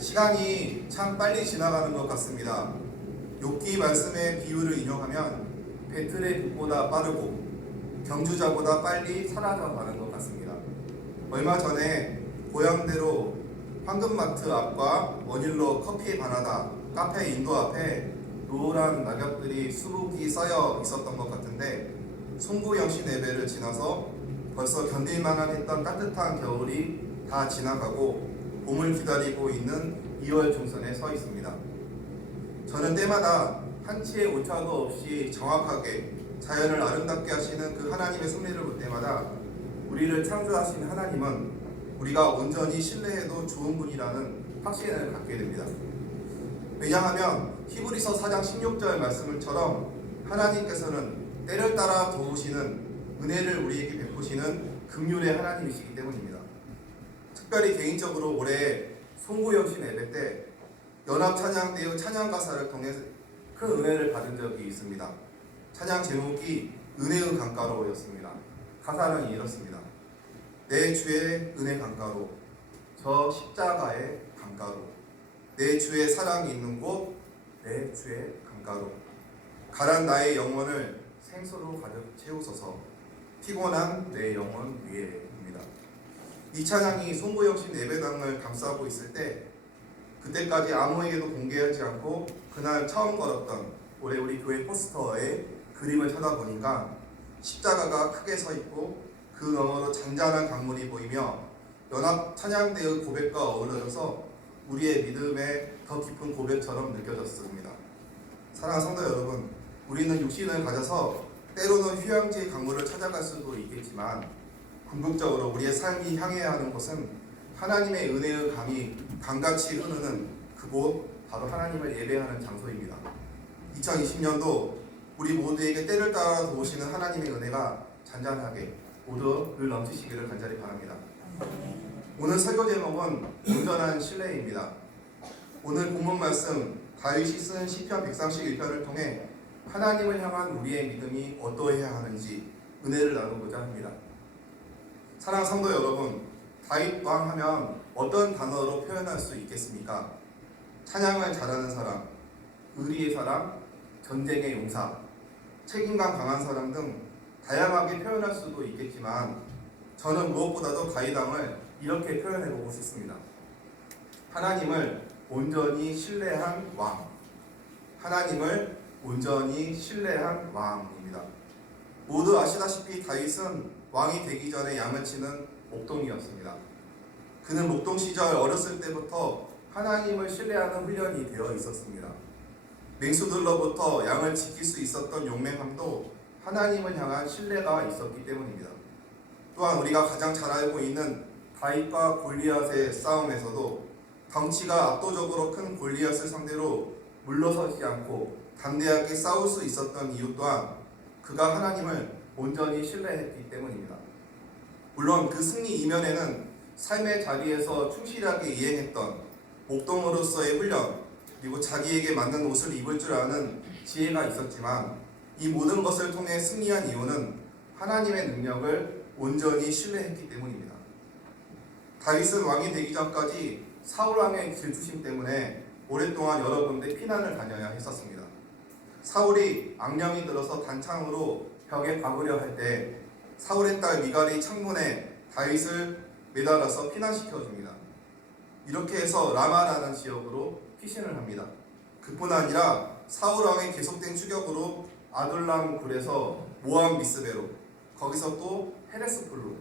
시간이 참 빨리 지나가는 것 같습니다. 욥기 말씀의 비유를 인용하면 배틀의 빛보다 빠르고 경주자보다 빨리 사라져가는 것 같습니다. 얼마 전에 고향대로 황금마트 앞과 원일로 커피에 반하다 카페 인도 앞에 노란 낙엽들이 수북이 쌓여 있었던 것 같은데 송구영신 예배를 지나서 벌써 견딜만한 했던 따뜻한 겨울이 다 지나가고 봄을 기다리고 있는 2월 중순에 서 있습니다. 저는 때마다 한치의 오차도 없이 정확하게 자연을 아름답게 하시는 그 하나님의 섭리를 볼 때마다 우리를 창조하신 하나님은 우리가 온전히 신뢰해도 좋은 분이라는 확신을 갖게 됩니다. 왜냐하면 히브리서 4장 16절 말씀처럼 하나님께서는 때를 따라 도우시는 은혜를 우리에게 베푸시는 긍휼의 하나님이시기 때문입니다. 특별히 개인적으로 올해 송구영신 예배 때 연합 찬양대의 찬양 가사를 통해 큰 은혜를 받은 적이 있습니다. 찬양 제목이 은혜의 강가로였습니다. 가사는 이렇습니다. 내 주의 은혜 강가로, 저 십자가의 강가로, 내 주의 사랑이 있는 곳, 내 주의 강가로, 가란 나의 영혼을 생수로 가득 채우소서, 피곤한 내 영혼 위에입니다. 이 찬양이 송구영신 예배당을 감싸고 있을 때 그때까지 아무에게도 공개하지 않고 그날 처음 걸었던 올해 우리 교회 포스터에 그림을 찾아보니까 십자가가 크게 서 있고 그 너머로 잔잔한 강물이 보이며 연합 찬양대의 고백과 어우러져서 우리의 믿음의 더 깊은 고백처럼 느껴졌습니다. 사랑하는 성도 여러분, 우리는 육신을 가져서 때로는 휴양지 강물을 찾아갈 수도 있겠지만 궁극적으로 우리의 삶이 향해야 하는 곳은 하나님의 은혜의 강이 강같이 흐르는 그곳, 바로 하나님을 예배하는 장소입니다. 2020년도 우리 모두에게 때를 따라 도우시는 하나님의 은혜가 잔잔하게 모두 늘 넘치시기를 간절히 바랍니다. 오늘 설교 제목은 온전한 신뢰입니다. 오늘 본문 말씀 다윗이 쓴 시편 131편을 통해 하나님을 향한 우리의 믿음이 어떠해야 하는지 은혜를 나누고자 합니다. 사랑하는 성도 여러분, 다윗 왕 하면 어떤 단어로 표현할 수 있겠습니까? 찬양을 잘하는 사람, 의리의 사람, 전쟁의 용사, 책임감 강한 사람 등 다양하게 표현할 수도 있겠지만 저는 무엇보다도 다윗 왕을 이렇게 표현해보고 싶습니다. 하나님을 온전히 신뢰한 왕, 하나님을 온전히 신뢰한 왕입니다. 모두 아시다시피 다윗은 왕이 되기 전에 양을 치는 목동이었습니다. 그는 목동 시절 어렸을 때부터 하나님을 신뢰하는 훈련이 되어 있었습니다. 맹수들로부터 양을 지킬 수 있었던 용맹함도 하나님을 향한 신뢰가 있었기 때문입니다. 또한 우리가 가장 잘 알고 있는 다윗과 골리앗의 싸움에서도 덩치가 압도적으로 큰 골리앗을 상대로 물러서지 않고 담대하게 싸울 수 있었던 이유 또한 그가 하나님을 온전히 신뢰했기 때문입니다. 물론 그 승리 이면에는 삶의 자리에서 충실하게 이행했던 목동으로서의 훈련, 그리고 자기에게 맞는 옷을 입을 줄 아는 지혜가 있었지만 이 모든 것을 통해 승리한 이유는 하나님의 능력을 온전히 신뢰했기 때문입니다. 다윗은 왕이 되기 전까지 사울 왕의 질투심 때문에 오랫동안 여러 군데 피난을 다녀야 했었습니다. 사울이 악령이 들어서 단창으로 벽에 박으려 할 때 사울의 딸 미갈이 창문에 다윗을 매달아서 피난시켜줍니다. 이렇게 해서 라마라는 지역으로 피신을 합니다. 그뿐 아니라 사울 왕의 계속된 추격으로 아둘람 굴에서 모압 미스베로, 거기서 또 헤레스폴로,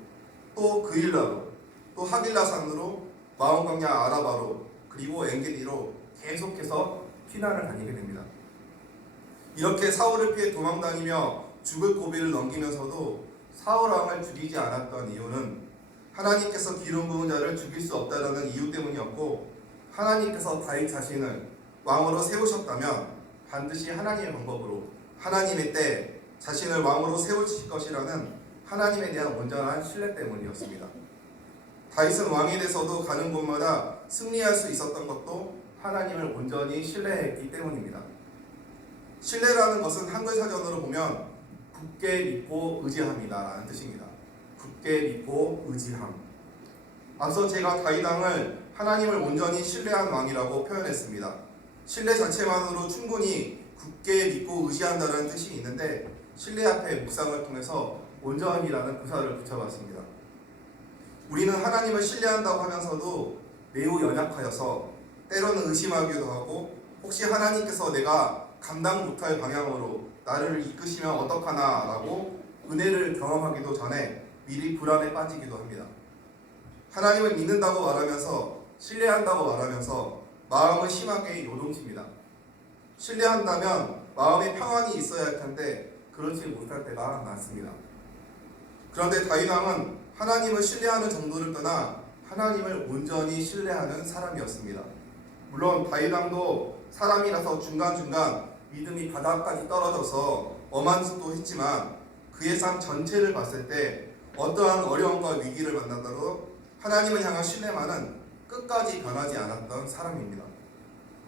또 그일라로, 또 하길라산으로, 마온광야 아라바로, 그리고 엔게디로 계속해서 피난을 다니게 됩니다. 이렇게 사울을 피해 도망다니며 죽을 고비를 넘기면서도 사울 왕을 죽이지 않았던 이유는 하나님께서 기름 부은 자를 죽일 수 없다는 이유 때문이었고, 하나님께서 다윗 자신을 왕으로 세우셨다면 반드시 하나님의 방법으로 하나님의 때 자신을 왕으로 세우실 것이라는 하나님에 대한 온전한 신뢰 때문이었습니다. 다윗은 왕이 돼서도 가는 곳마다 승리할 수 있었던 것도 하나님을 온전히 신뢰했기 때문입니다. 신뢰라는 것은 한글 사전으로 보면 굳게 믿고 의지함이다 라는 뜻입니다. 굳게 믿고 의지함. 앞서 제가 다윗 왕을 하나님을 온전히 신뢰한 왕이라고 표현했습니다. 신뢰 자체만으로 충분히 굳게 믿고 의지한다는 뜻이 있는데 신뢰 앞에 묵상을 통해서 온전이라는 구사를 붙여봤습니다. 우리는 하나님을 신뢰한다고 하면서도 매우 연약하여서 때로는 의심하기도 하고 혹시 하나님께서 내가 감당 못할 방향으로 나를 이끄시면 어떡하나 라고 은혜를 경험하기도 전에 미리 불안에 빠지기도 합니다. 하나님을 믿는다고 말하면서 신뢰한다고 말하면서 마음은 심하게 요동칩니다. 신뢰한다면 마음에 평안이 있어야 할 텐데 그렇지 못할 때가 많습니다. 그런데 다윗 왕은 하나님을 신뢰하는 정도를 떠나 하나님을 온전히 신뢰하는 사람이었습니다. 물론 다윗 왕도 사람이라서 중간중간 믿음이 바닥까지 떨어져서 엄한 짓도 했지만 그의 삶 전체를 봤을 때 어떠한 어려움과 위기를 만나더라도 하나님을 향한 신뢰만은 끝까지 변하지 않았던 사람입니다.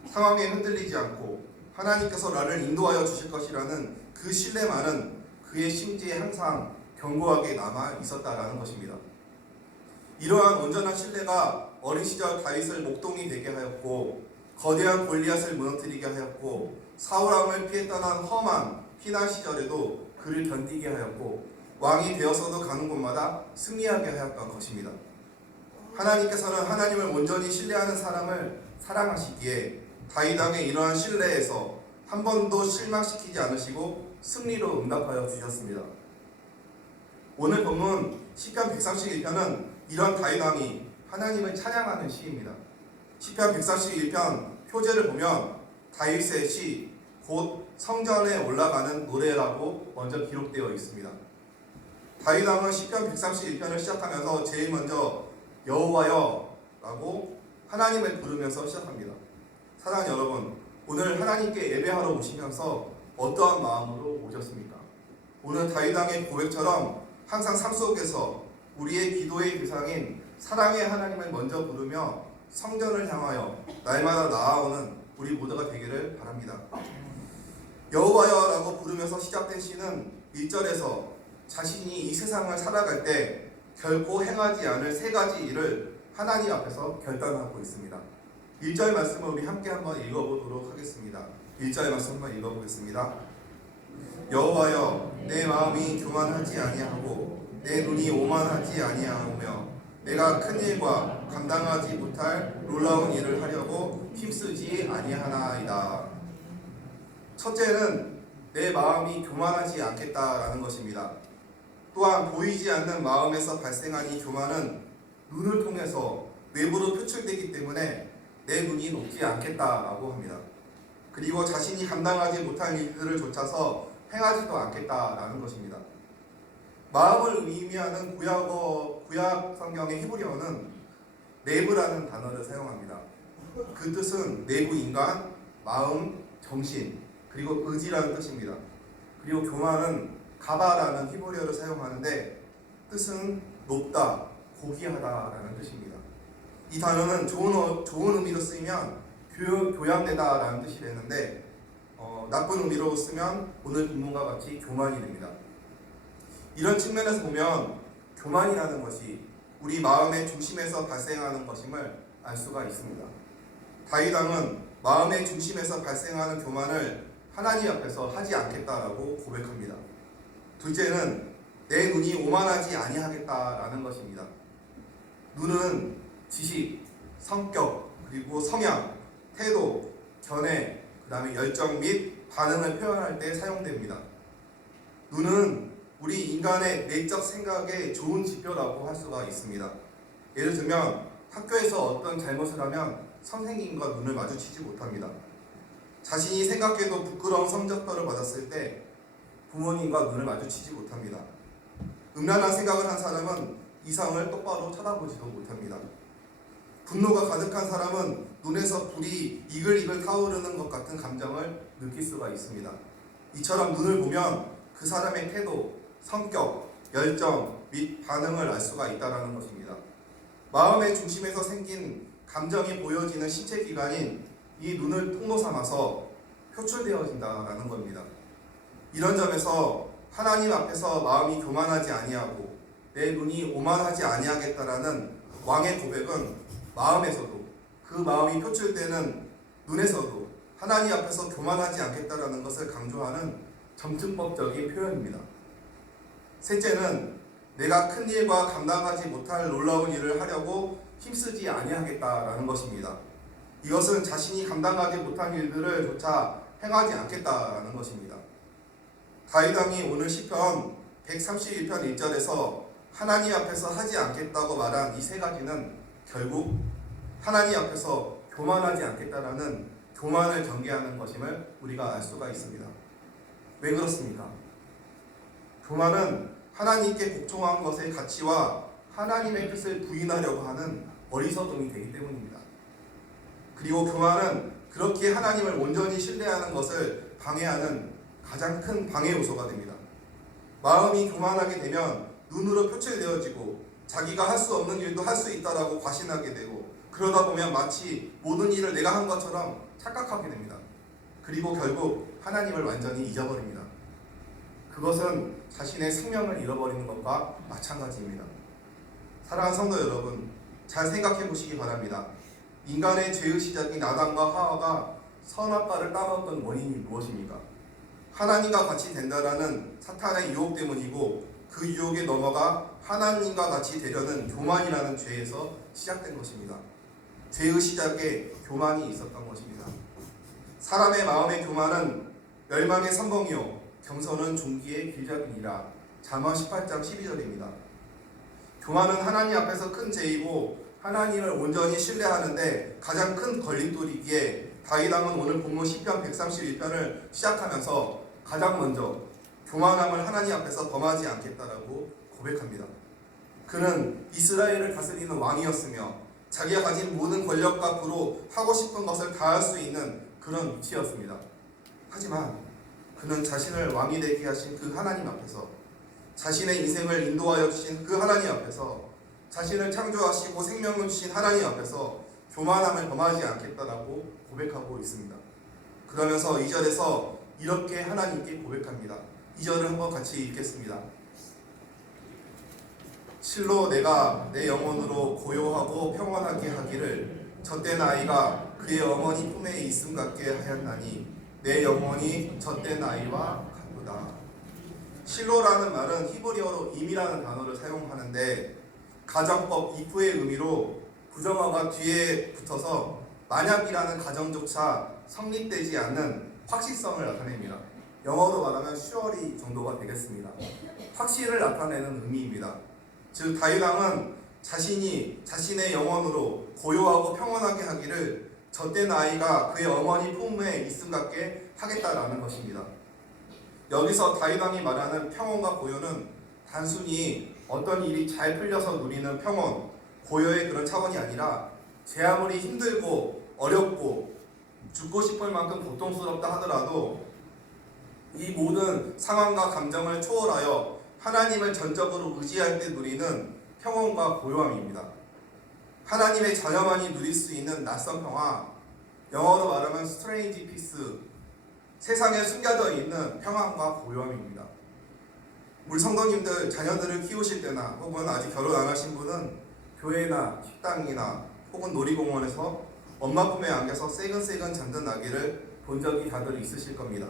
상황에 흔들리지 않고 하나님께서 나를 인도하여 주실 것이라는 그 신뢰만은 그의 심지에 항상 견고하게 남아 있었다라는 것입니다. 이러한 온전한 신뢰가 어린 시절 다윗을 목동이 되게 하였고 거대한 골리앗을 무너뜨리게 하였고 사울 왕을 피해 떠난 험한 피난 시절에도 그를 견디게 하였고 왕이 되어서도 가는 곳마다 승리하게 하였던 것입니다. 하나님께서는 하나님을 온전히 신뢰하는 사람을 사랑하시기에 다윗 왕의 이러한 신뢰에서 한 번도 실망시키지 않으시고 승리로 응답하여 주셨습니다. 오늘 본문 시편 131편은 이런 다윗 왕이 하나님을 찬양하는 시입니다. 시편 131편 표제를 보면 다윗의 시, 곧 성전에 올라가는 노래라고 먼저 기록되어 있습니다. 다윗 왕은 시편 131편을 시작하면서 제일 먼저 여호와여 라고 하나님을 부르면서 시작합니다. 사랑하는 여러분, 오늘 하나님께 예배하러 오시면서 어떠한 마음으로 오셨습니까? 오늘 다윗 왕의 고백처럼 항상 삶 속에서 우리의 기도의 대상인 사랑의 하나님을 먼저 부르며 성전을 향하여 날마다 나아오는 우리 모두가 되기를 바랍니다. 여호와여 라고 부르면서 시작된 시는 1절에서 자신이 이 세상을 살아갈 때 결코 행하지 않을 세 가지 일을 하나님 앞에서 결단하고 있습니다. 1절 말씀을 우리 함께 한번 읽어보도록 하겠습니다. 1절 말씀 한번 읽어보겠습니다. 여호와여 내 마음이 교만하지 아니하고 내 눈이 오만하지 아니하오며 내가 큰 일과 감당하지 못할 놀라운 일을 하려고 힘쓰지 아니하나이다. 첫째는 내 마음이 교만하지 않겠다라는 것입니다. 또한 보이지 않는 마음에서 발생한 이 교만은 눈을 통해서 외부로 표출되기 때문에 내 눈이 높지 않겠다라고 합니다. 그리고 자신이 감당하지 못할 일들을 좇아서 행하지도 않겠다라는 것입니다. 마음을 의미하는 구약 성경의 히브리어는 내부라는 단어를 사용합니다. 그 뜻은 내부 인간, 마음, 정신, 그리고 의지라는 뜻입니다. 그리고 교만은 가바라는 히브리어를 사용하는데 뜻은 높다, 고귀하다라는 뜻입니다. 이 단어는 좋은 의미로 쓰이면 교양되다라는 뜻이 되는데 나쁜 의미로 쓰면 오늘 본문과 같이 교만이 됩니다. 이런 측면에서 보면 교만이라는 것이 우리 마음의 중심에서 발생하는 것임을 알 수가 있습니다. 다윗 왕은 마음의 중심에서 발생하는 교만을 하나님 앞에서 하지 않겠다라고 고백합니다. 둘째는 내 눈이 오만하지 아니하겠다라는 것입니다. 눈은 지식, 성격, 그리고 성향, 태도, 견해, 그 다음에 열정 및 반응을 표현할 때 사용됩니다. 눈은 우리 인간의 내적 생각의 좋은 지표라고 할 수가 있습니다. 예를 들면 학교에서 어떤 잘못을 하면 선생님과 눈을 마주치지 못합니다. 자신이 생각해도 부끄러운 성적표를 받았을 때 부모님과 눈을 마주치지 못합니다. 음란한 생각을 한 사람은 이상을 똑바로 쳐다보지도 못합니다. 분노가 가득한 사람은 눈에서 불이 이글이글 타오르는 것 같은 감정을 느낄 수가 있습니다. 이처럼 눈을 보면 그 사람의 태도, 성격, 열정 및 반응을 알 수가 있다는 것입니다. 마음의 중심에서 생긴 감정이 보여지는 신체 기관인 이 눈을 통로 삼아서 표출되어진다라는 겁니다. 이런 점에서 하나님 앞에서 마음이 교만하지 아니하고 내 눈이 오만하지 아니하겠다라는 왕의 고백은 마음에서도 그 마음이 표출되는 눈에서도 하나님 앞에서 교만하지 않겠다라는 것을 강조하는 점층법적인 표현입니다. 셋째는 내가 큰 일과 감당하지 못할 놀라운 일을 하려고 힘쓰지 아니하겠다라는 것입니다. 이것은 자신이 감당하지 못한 일들을 조차 행하지 않겠다라는 것입니다. 다윗 왕이 오늘 시편 131편 1절에서 하나님 앞에서 하지 않겠다고 말한 이 세 가지는 결국 하나님 앞에서 교만하지 않겠다라는 교만을 경계하는 것임을 우리가 알 수가 있습니다. 왜 그렇습니까? 교만은 하나님께 복종한 것의 가치와 하나님의 뜻을 부인하려고 하는 어리석음이 되기 때문입니다. 그리고 교만은 그렇게 하나님을 온전히 신뢰하는 것을 방해하는 가장 큰 방해 요소가 됩니다. 마음이 교만하게 되면 눈으로 표출되어지고 자기가 할 수 없는 일도 할 수 있다라고 과신하게 되고 그러다 보면 마치 모든 일을 내가 한 것처럼 착각하게 됩니다. 그리고 결국 하나님을 완전히 잊어버립니다. 그것은 자신의 생명을 잃어버리는 것과 마찬가지입니다. 사랑하는 성도 여러분, 잘 생각해 보시기 바랍니다. 인간의 죄의 시작인 아담과 하와가 선악과를 따먹었던 원인이 무엇입니까? 하나님과 같이 된다라는 사탄의 유혹 때문이고 그 유혹에 넘어가 하나님과 같이 되려는 교만이라는 죄에서 시작된 것입니다. 죄의 시작에 교만이 있었던 것입니다. 사람의 마음의 교만은 멸망의 선봉이요 경선은 종기의 길잡이니라. 잠언 18장 12절입니다. 교만은 하나님 앞에서 큰 죄이고 하나님을 온전히 신뢰하는데 가장 큰 걸림돌이기에 다윗 왕은 오늘 본문 시편 131편을 시작하면서 가장 먼저 교만함을 하나님 앞에서 범하지 않겠다라고 고백합니다. 그는 이스라엘을 다스리는 왕이었으며 자기가 가진 모든 권력과 부로 하고 싶은 것을 다 할 수 있는 그런 위치였습니다. 하지만 그는 자신을 왕이 되게 하신 그 하나님 앞에서, 자신의 인생을 인도하여 주신 그 하나님 앞에서, 자신을 창조하시고 생명을 주신 하나님 앞에서 교만함을 범하지 않겠다라고 고백하고 있습니다. 그러면서 2절에서 이렇게 하나님께 고백합니다. 2절을 한번 같이 읽겠습니다. 실로 내가 내 영혼으로 고요하고 평안하게 하기를 젖된 아이가 그의 어머니 품에 있음 같게 하였나니 내 영혼이 젖된 아이와 같구나. 실로라는 말은 히브리어로 임이라는 단어를 사용하는데 가정법 이프의 의미로 부정어가 뒤에 붙어서 만약이라는 가정조차 성립되지 않는 확실성을 나타냅니다. 영어로 말하면 surely 정도가 되겠습니다. 확실을 나타내는 의미입니다. 즉 다윗 왕은 자신이 자신의 영혼으로 고요하고 평온하게 하기를 젖된 아이가 그의 어머니 품에 있음 같게 하겠다라는 것입니다. 여기서 다윗 왕이 말하는 평온과 고요는 단순히 어떤 일이 잘 풀려서 누리는 평온, 고요의 그런 차원이 아니라 제 아무리 힘들고 어렵고 죽고 싶을 만큼 고통스럽다 하더라도 이 모든 상황과 감정을 초월하여 하나님을 전적으로 의지할 때 누리는 평온과 고요함입니다. 하나님의 자녀만이 누릴 수 있는 낯선 평화, 영어로 말하면 strange peace, 세상에 숨겨져 있는 평안과 고요함입니다. 우리 성도님들 자녀들을 키우실 때나 혹은 아직 결혼 안 하신 분은 교회나 식당이나 혹은 놀이공원에서 엄마 품에 안겨서 새근새근 잠든 아기를 본 적이 다들 있으실 겁니다.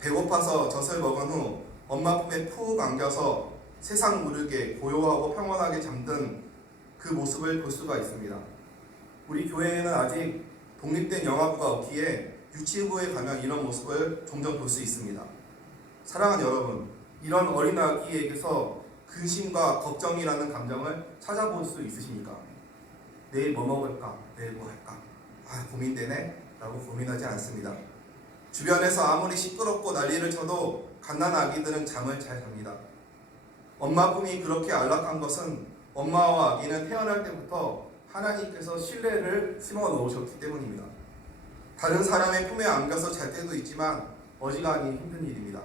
배고파서 젖을 먹은 후 엄마 품에 푹 안겨서 세상 모르게 고요하고 평온하게 잠든 그 모습을 볼 수가 있습니다. 우리 교회에는 아직 독립된 영화부가 없기에 유치부에 가면 이런 모습을 종종 볼 수 있습니다. 사랑하는 여러분, 이런 어린아기에게서 근심과 걱정이라는 감정을 찾아볼 수 있으십니까? 내일 뭐 먹을까? 내일 뭐 할까? 고민되네? 라고 고민하지 않습니다. 주변에서 아무리 시끄럽고 난리를 쳐도 갓난아기들은 잠을 잘 잡니다. 엄마 품이 그렇게 안락한 것은 엄마와 아기는 태어날 때부터 하나님께서 신뢰를 심어 놓으셨기 때문입니다. 다른 사람의 품에 안겨서 잘 때도 있지만 어지간히 힘든 일입니다.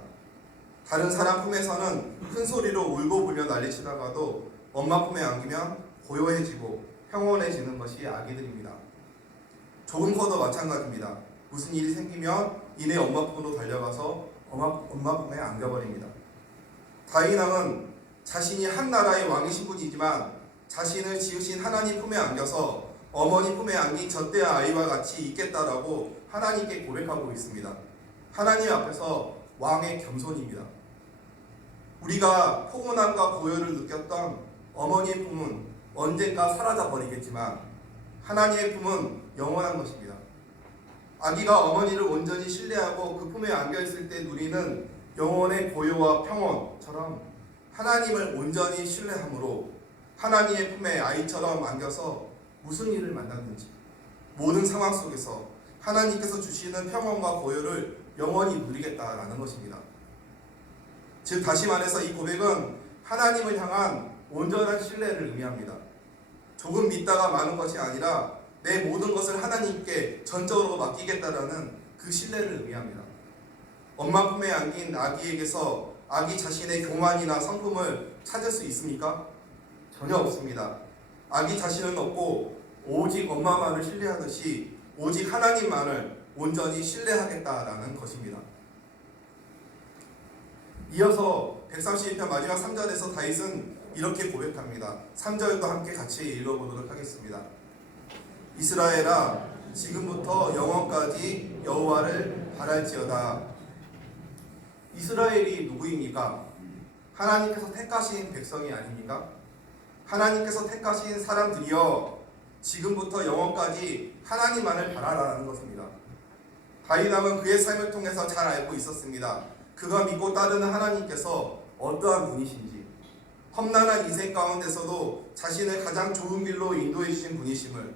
다른 사람 품에서는 큰 소리로 울고 불며 난리치다가도 엄마 품에 안기면 고요해지고 평온해지는 것이 아기들입니다. 조금 커도 마찬가지입니다. 무슨 일이 생기면 이내 엄마 품으로 달려가서 엄마 품에 안겨버립니다. 다윗 왕은 자신이 한 나라의 왕이신 분이지만 자신을 지으신 하나님 품에 안겨서 어머니 품에 안긴 젖대 아이와 같이 있겠다라고 하나님께 고백하고 있습니다. 하나님 앞에서 왕의 겸손입니다. 우리가 포근함과 고요를 느꼈던 어머니의 품은 언젠가 사라져 버리겠지만 하나님의 품은 영원한 것입니다. 아기가 어머니를 온전히 신뢰하고 그 품에 안겨있을 때 누리는 영혼의 고요와 평온처럼 하나님을 온전히 신뢰함으로 하나님의 품에 아이처럼 안겨서 무슨 일을 만났는지 모든 상황 속에서 하나님께서 주시는 평온과 고요를 영원히 누리겠다라는 것입니다. 즉 다시 말해서 이 고백은 하나님을 향한 온전한 신뢰를 의미합니다. 조금 믿다가 마는 것이 아니라 내 모든 것을 하나님께 전적으로 맡기겠다라는 그 신뢰를 의미합니다. 엄마 품에 안긴 아기에게서 아기 자신의 교만이나 성품을 찾을 수 있습니까? 전혀 없습니다. 아기 자신은 없고 오직 엄마만을 신뢰하듯이 오직 하나님만을 온전히 신뢰하겠다라는 것입니다. 이어서 132편 마지막 3절에서 다윗은 이렇게 고백합니다. 3절도 함께 같이 읽어보도록 하겠습니다. 이스라엘아 지금부터 영원까지 여호와를 바랄지어다. 이스라엘이 누구입니까? 하나님께서 택하신 백성이 아닙니까? 하나님께서 택하신 사람들이여 지금부터 영원까지 하나님만을 바라라는 것입니다. 다윗 왕은 그의 삶을 통해서 잘 알고 있었습니다. 그가 믿고 따르는 하나님께서 어떠한 분이신지, 험난한 인생 가운데서도 자신을 가장 좋은 길로 인도해 주신 분이심을,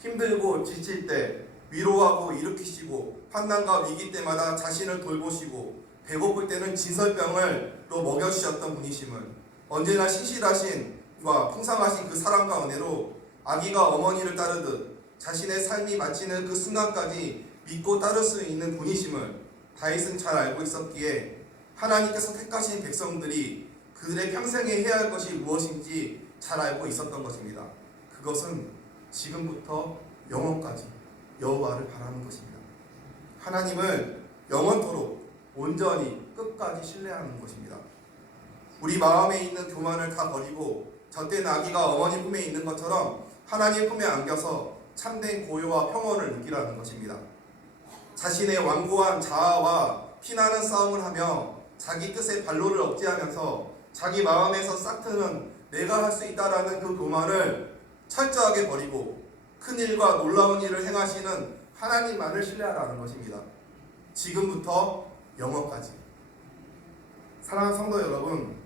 힘들고 지칠 때 위로하고 일으키시고 환난과 위기 때마다 자신을 돌보시고 배고플 때는 진설병을로 먹여주셨던 분이심을, 언제나 신실하신 과 풍성하신 그 사랑과 은혜로 아기가 어머니를 따르듯 자신의 삶이 마치는 그 순간까지 믿고 따를 수 있는 분이심을 다윗은 잘 알고 있었기에 하나님께서 택하신 백성들이 그들의 평생에 해야 할 것이 무엇인지 잘 알고 있었던 것입니다. 그것은 지금부터 영원까지 여호와를 바라는 것입니다. 하나님을 영원토록 온전히 끝까지 신뢰하는 것입니다. 우리 마음에 있는 교만을 다 버리고 젖된 아기가 어머니 품에 있는 것처럼 하나님 품에 안겨서 참된 고요와 평온을 느끼라는 것입니다. 자신의 완고한 자아와 피나는 싸움을 하며 자기 뜻의 반로를 억제하면서 자기 마음에서 싹트는 내가 할 수 있다라는 그 교만을 철저하게 버리고 큰일과 놀라운 일을 행하시는 하나님만을 신뢰하라는 것입니다. 지금부터 영원까지. 사랑하는 성도 여러분,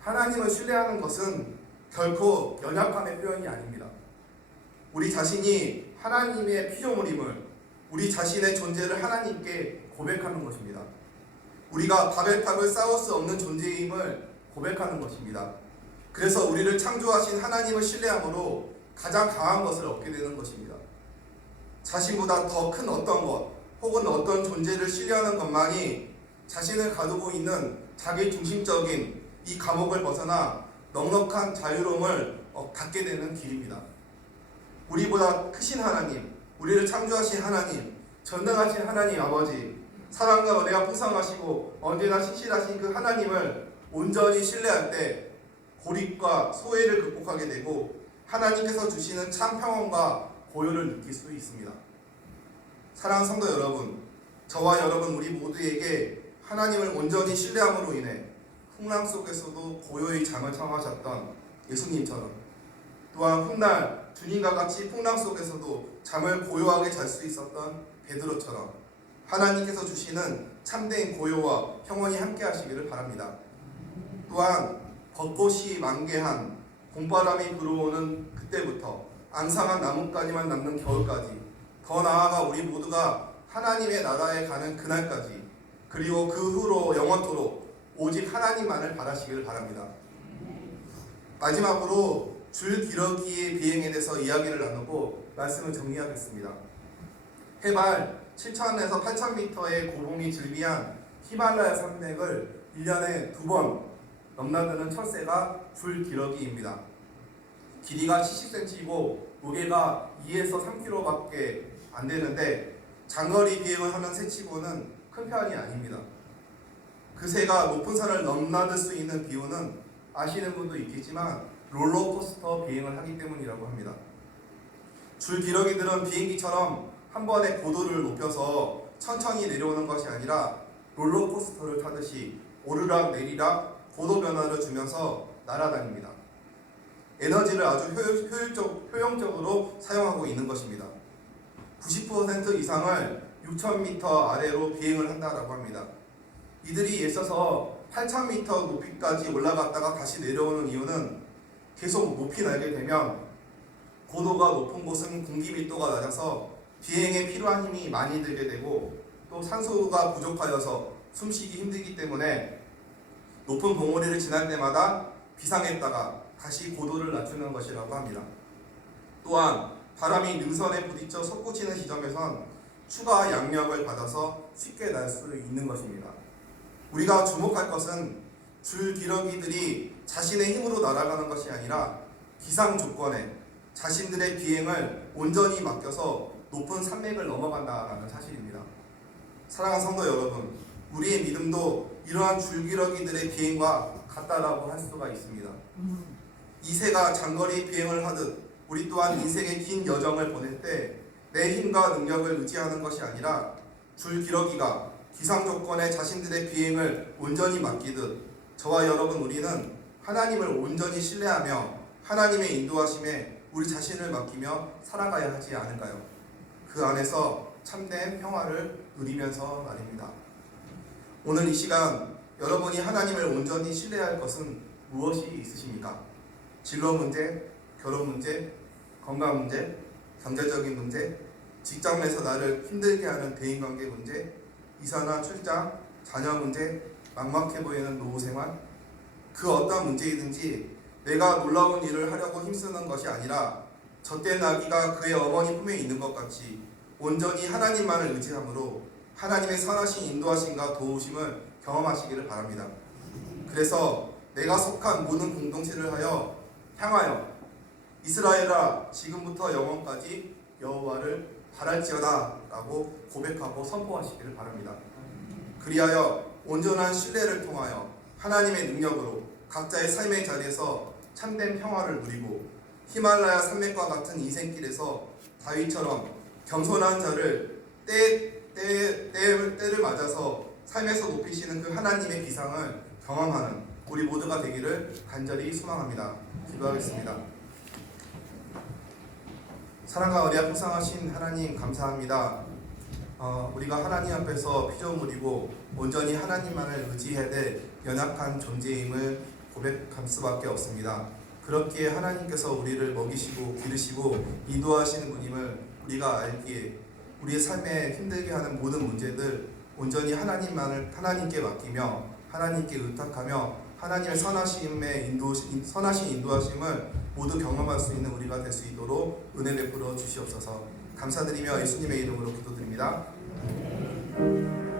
하나님을 신뢰하는 것은 결코 연약함의 표현이 아닙니다. 우리 자신이 하나님의 피조물임을, 우리 자신의 존재를 하나님께 고백하는 것입니다. 우리가 바벨탑을 쌓을 수 없는 존재임을 고백하는 것입니다. 그래서 우리를 창조하신 하나님을 신뢰함으로 가장 강한 것을 얻게 되는 것입니다. 자신보다 더 큰 어떤 것 혹은 어떤 존재를 신뢰하는 것만이 자신을 가두고 있는 자기 중심적인 이 감옥을 벗어나 넉넉한 자유로움을 갖게 되는 길입니다. 우리보다 크신 하나님, 우리를 창조하신 하나님, 전능하신 하나님 아버지, 사랑과 은혜가 풍성하시고 언제나 신실하신 그 하나님을 온전히 신뢰할 때 고립과 소외를 극복하게 되고 하나님께서 주시는 참 평온과 고요를 느낄 수 있습니다. 사랑하는 성도 여러분, 저와 여러분 우리 모두에게 하나님을 온전히 신뢰함으로 인해 풍랑 속에서도 고요히 잠을 청하셨던 예수님처럼, 또한 훗날 주님과 같이 풍랑 속에서도 잠을 고요하게 잘 수 있었던 베드로처럼 하나님께서 주시는 참된 고요와 평온이 함께 하시기를 바랍니다. 또한 벚꽃이 만개한 봄바람이 불어오는 그때부터 앙상한 나뭇가지만 남는 겨울까지, 더 나아가 우리 모두가 하나님의 나라에 가는 그날까지, 그리고 그 후로 영원토록 오직 하나님만을 바라시기를 바랍니다. 마지막으로 줄기러기의 비행에 대해서 이야기를 나누고 말씀을 정리하겠습니다. 해발 7,000에서 8,000m의 고봉이 즐비한 히말라야 산맥을 1년에 2번 넘나드는 철새가 줄기러기입니다. 길이가 70cm이고 무게가 2에서 3kg밖에 안 되는데 장거리 비행을 하는 새치고는 큰 편이 아닙니다. 그 새가 높은 산을 넘나들 수 있는 비유는 아시는 분도 있겠지만 롤러코스터 비행을 하기 때문이라고 합니다. 줄기러기들은 비행기처럼 한 번에 고도를 높여서 천천히 내려오는 것이 아니라 롤러코스터를 타듯이 오르락 내리락 고도 변화를 주면서 날아다닙니다. 에너지를 아주 효용적으로 사용하고 있는 것입니다. 90% 이상을 6,000m 아래로 비행을 한다고 합니다. 이들이 애써서 8,000m 높이까지 올라갔다가 다시 내려오는 이유는 계속 높이 날게 되면 고도가 높은 곳은 공기 밀도가 낮아서 비행에 필요한 힘이 많이 들게 되고 또 산소가 부족하여서 숨쉬기 힘들기 때문에 높은 봉우리를 지날 때마다 비상했다가 다시 고도를 낮추는 것이라고 합니다. 또한 바람이 능선에 부딪혀 솟구치는 지점에선 추가 양력을 받아서 쉽게 날 수 있는 것입니다. 우리가 주목할 것은 줄기러기들이 자신의 힘으로 날아가는 것이 아니라 기상 조건에 자신들의 비행을 온전히 맡겨서 높은 산맥을 넘어간다는 사실입니다. 사랑하는 성도 여러분, 우리의 믿음도 이러한 줄기러기들의 비행과 같다라고 할 수가 있습니다. 이새가 장거리 비행을 하듯 우리 또한 인생의 긴 여정을 보낼 때 내 힘과 능력을 의지하는 것이 아니라 줄기러기가 기상 조건에 자신들의 비행을 온전히 맡기듯 저와 여러분 우리는 하나님을 온전히 신뢰하며 하나님의 인도하심에 우리 자신을 맡기며 살아가야 하지 않을까요? 그 안에서 참된 평화를 누리면서 말입니다. 오늘 이 시간 여러분이 하나님을 온전히 신뢰할 것은 무엇이 있으십니까? 진로 문제, 결혼 문제, 건강 문제, 경제적인 문제, 직장 내에서 나를 힘들게 하는 대인관계 문제, 이사나 출장, 자녀 문제, 막막해 보이는 노후 생활, 그 어떤 문제이든지 내가 놀라운 일을 하려고 힘쓰는 것이 아니라 젖된 아기가 그의 어머니 품에 있는 것 같이 온전히 하나님만을 의지함으로 하나님의 선하신 인도하심과 도우심을 경험하시기를 바랍니다. 그래서 내가 속한 모든 공동체를 향하여 이스라엘아 지금부터 영원까지 여호와를 바랄지어다 라고 고백하고 선포하시기를 바랍니다. 그리하여 온전한 신뢰를 통하여 하나님의 능력으로 각자의 삶의 자리에서 참된 평화를 누리고 히말라야 산맥과 같은 인생길에서 다윗처럼 겸손한 자를 때를 맞아서 삶에서 높이시는 그 하나님의 비상을 경험하는 우리 모두가 되기를 간절히 소망합니다. 기도하겠습니다. 사랑과 은혜가 풍성하신 하나님 감사합니다. 우리가 하나님 앞에서 피조물이고 온전히 하나님만을 의지해야 될 연약한 존재임을 고백할 수밖에 없습니다. 그렇기에 하나님께서 우리를 먹이시고 기르시고 인도하시는 분임을 우리가 알기에 우리의 삶에 힘들게 하는 모든 문제들 온전히 하나님께 맡기며 하나님께 의탁하며 하나님의 선하신 인도하심을 모두 경험할 수 있는 우리가 될 수 있도록 은혜 베풀어 주시옵소서. 감사드리며 예수님의 이름으로 기도드립니다.